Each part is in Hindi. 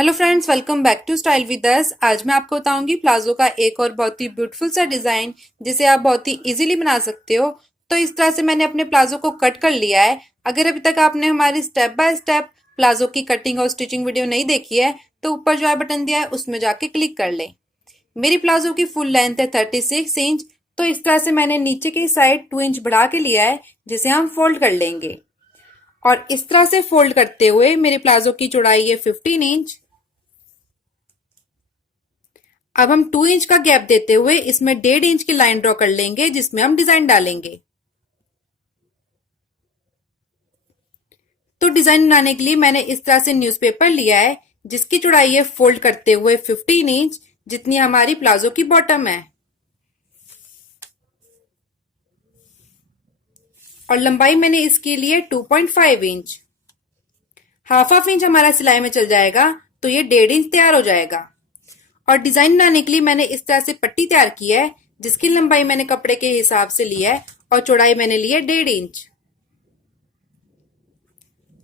Hello friends, welcome back to style with us. आज मैं आपको बताऊंगी प्लाजो का एक और बहुत ही ब्यूटीफुल सा डिजाइन जिसे आप बहुत ही इजीली बना सकते हो। तो इस तरह से मैंने अपने प्लाजो को कट कर लिया है। अगर अभी तक आपने हमारी स्टेप बाय स्टेप प्लाजो की कटिंग और स्टिचिंग वीडियो नहीं देखी है तो ऊपर जो है बटन दिया है उसमें जाके क्लिक कर लें। मेरी प्लाजो की फुल लेंथ है 36 इंच। तो इस तरह से मैंने नीचे की साइड 2 इंच बढ़ा के लिया है जिसे हम फोल्ड कर लेंगे। और इस तरह से फोल्ड करते हुए मेरे प्लाजो की चौड़ाई है 15 इंच। अब हम 2 इंच का गैप देते हुए इसमें 1.5 इंच की लाइन ड्रॉ कर लेंगे जिसमें हम डिजाइन डालेंगे। तो डिजाइन बनाने के लिए मैंने इस तरह से न्यूज़पेपर लिया है जिसकी चौड़ाई है फोल्ड करते हुए 15 इंच, जितनी हमारी प्लाजो की बॉटम है। और लंबाई मैंने इसके लिए 2.5 इंच। हाफ हाफ इंच हमारा सिलाई में चल जाएगा तो ये 1.5 इंच तैयार हो जाएगा। और डिजाइन बनाने के लिए मैंने इस तरह से पट्टी तैयार की है जिसकी लंबाई मैंने कपड़े के हिसाब से ली है और चौड़ाई मैंने ली है 1.5 इंच।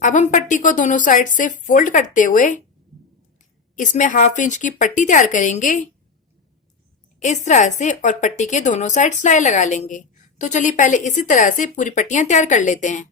अब हम पट्टी को दोनों साइड से फोल्ड करते हुए इसमें हाफ इंच की पट्टी तैयार करेंगे इस तरह से, और पट्टी के दोनों साइड सिलाई लगा लेंगे। तो चलिए पहले इसी तरह से पूरी पट्टियां तैयार कर लेते हैं।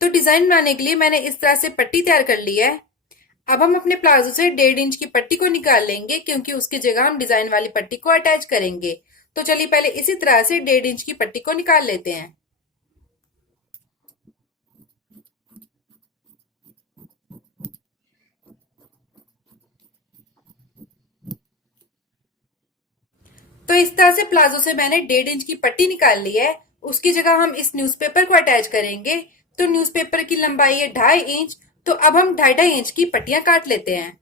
तो डिजाइन बनाने के लिए मैंने इस तरह से पट्टी तैयार कर ली है। अब हम अपने प्लाजो से 1.5 इंच की पट्टी को निकाल लेंगे क्योंकि उसकी जगह हम डिजाइन वाली पट्टी को अटैच करेंगे। तो चलिए पहले इसी तरह से 1.5 इंच की पट्टी को निकाल लेते हैं। तो इस तरह से प्लाजो से मैंने 1.5 इंच की पट्टी निकाल ली है। उसकी जगह हम इस न्यूज़पेपर को अटैच करेंगे। तो न्यूज़पेपर की लंबाई है 2.5 इंच। तो अब हम 2.5 इंच की पट्टियां काट लेते हैं।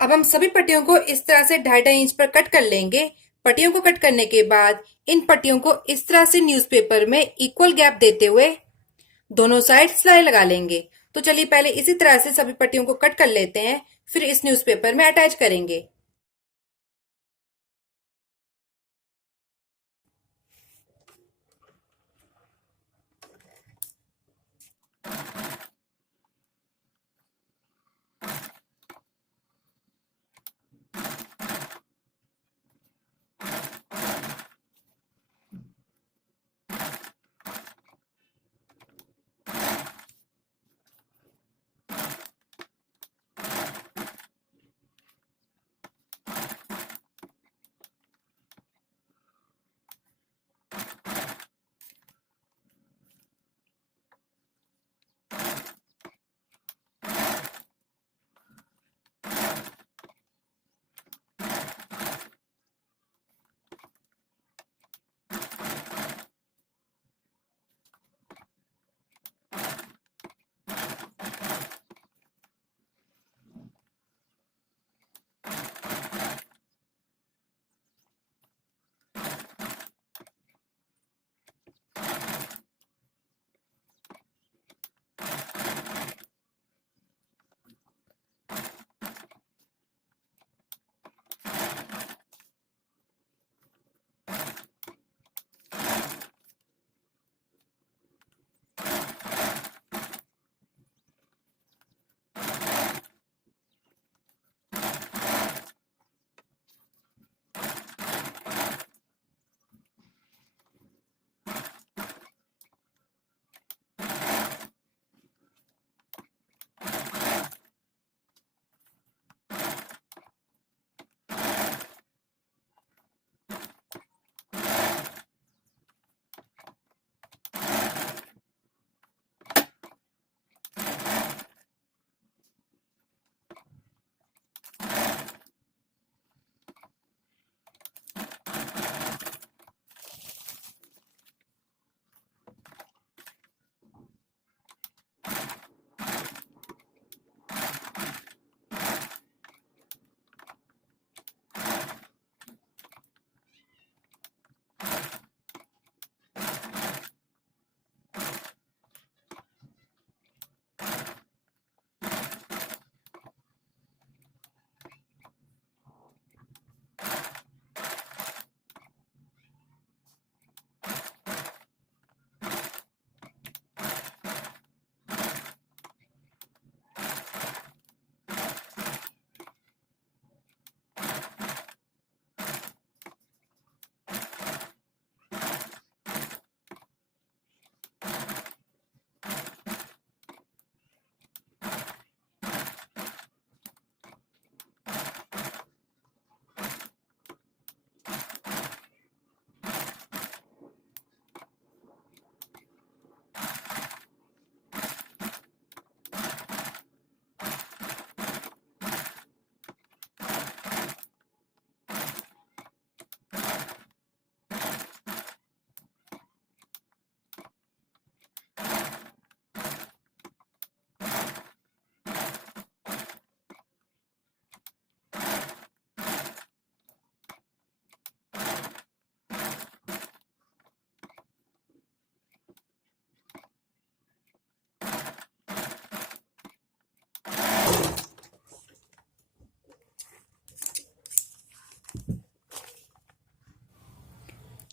अब हम सभी पट्टियों को इस तरह से 2.5 इंच पर कट कर लेंगे। पट्टियों को कट करने के बाद इन पट्टियों को इस तरह से न्यूज़पेपर में इक्वल गैप देते हुए दोनों साइड सिलाई लगा लेंगे। तो चलिए पहले इसी तरह से सभी पट्टियों को कट कर लेते हैं, फिर इस न्यूज़पेपर में अटैच करेंगे।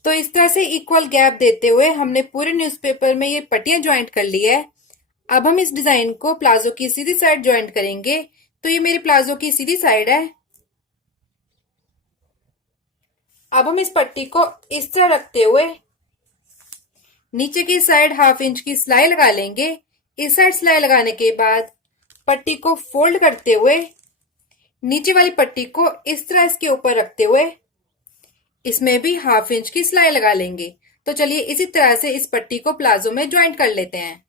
तो इस तरह से इक्वल गैप देते हुए हमने पूरे न्यूज़पेपर में ये पट्टियां ज्वाइंट कर ली है। अब हम इस डिजाइन को प्लाजो की सीधी साइड ज्वाइंट करेंगे। तो ये मेरी प्लाजो की सीधी साइड है। अब हम इस पट्टी को इस तरह रखते हुए नीचे की साइड ½ इंच की सिलाई लगा लेंगे। इस साइड सिलाई लगाने के बाद पट्टी को फोल्ड करते हुए नीचे वाली पट्टी को इस तरह इसके ऊपर रखते हुए इसमें भी ½ इंच की सिलाई लगा लेंगे। तो चलिए इसी तरह से इस पट्टी को प्लाजो में ज्वाइंट कर लेते हैं।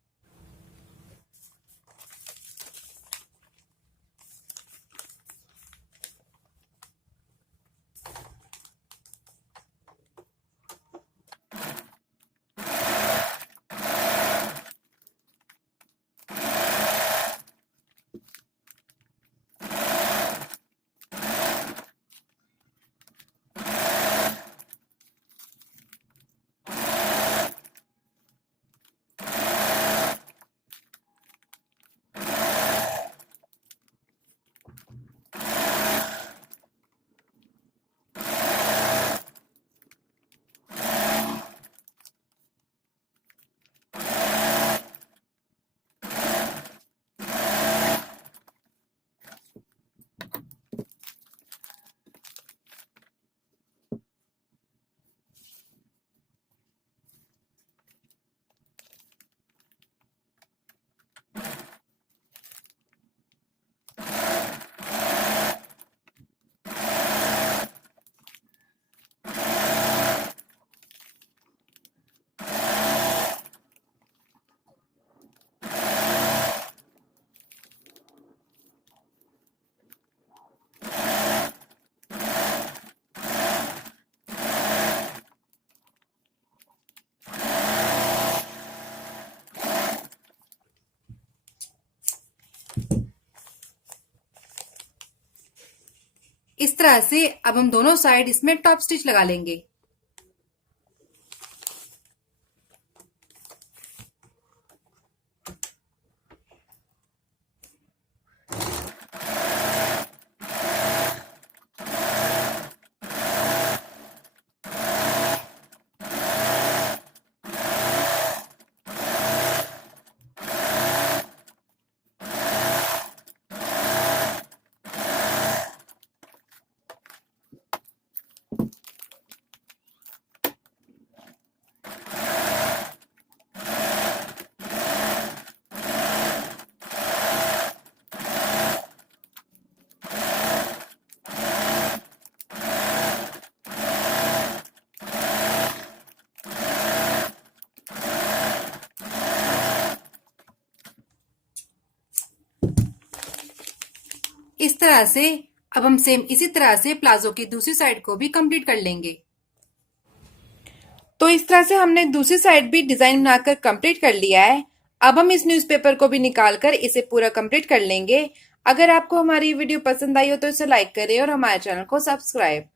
तरह से अब हम दोनों साइड इसमें टॉप स्टिच लगा लेंगे। इस तरह से अब हम सेम इसी तरह से प्लाजो की दूसरी साइड को भी कंप्लीट कर लेंगे। तो इस तरह से हमने दूसरी साइड भी डिजाइन बनाकर कंप्लीट कर लिया है। अब हम इस न्यूज़पेपर को भी निकाल कर इसे पूरा कंप्लीट कर लेंगे। अगर आपको हमारी वीडियो पसंद आई हो तो इसे लाइक करें और हमारे चैनल को सब्सक्राइब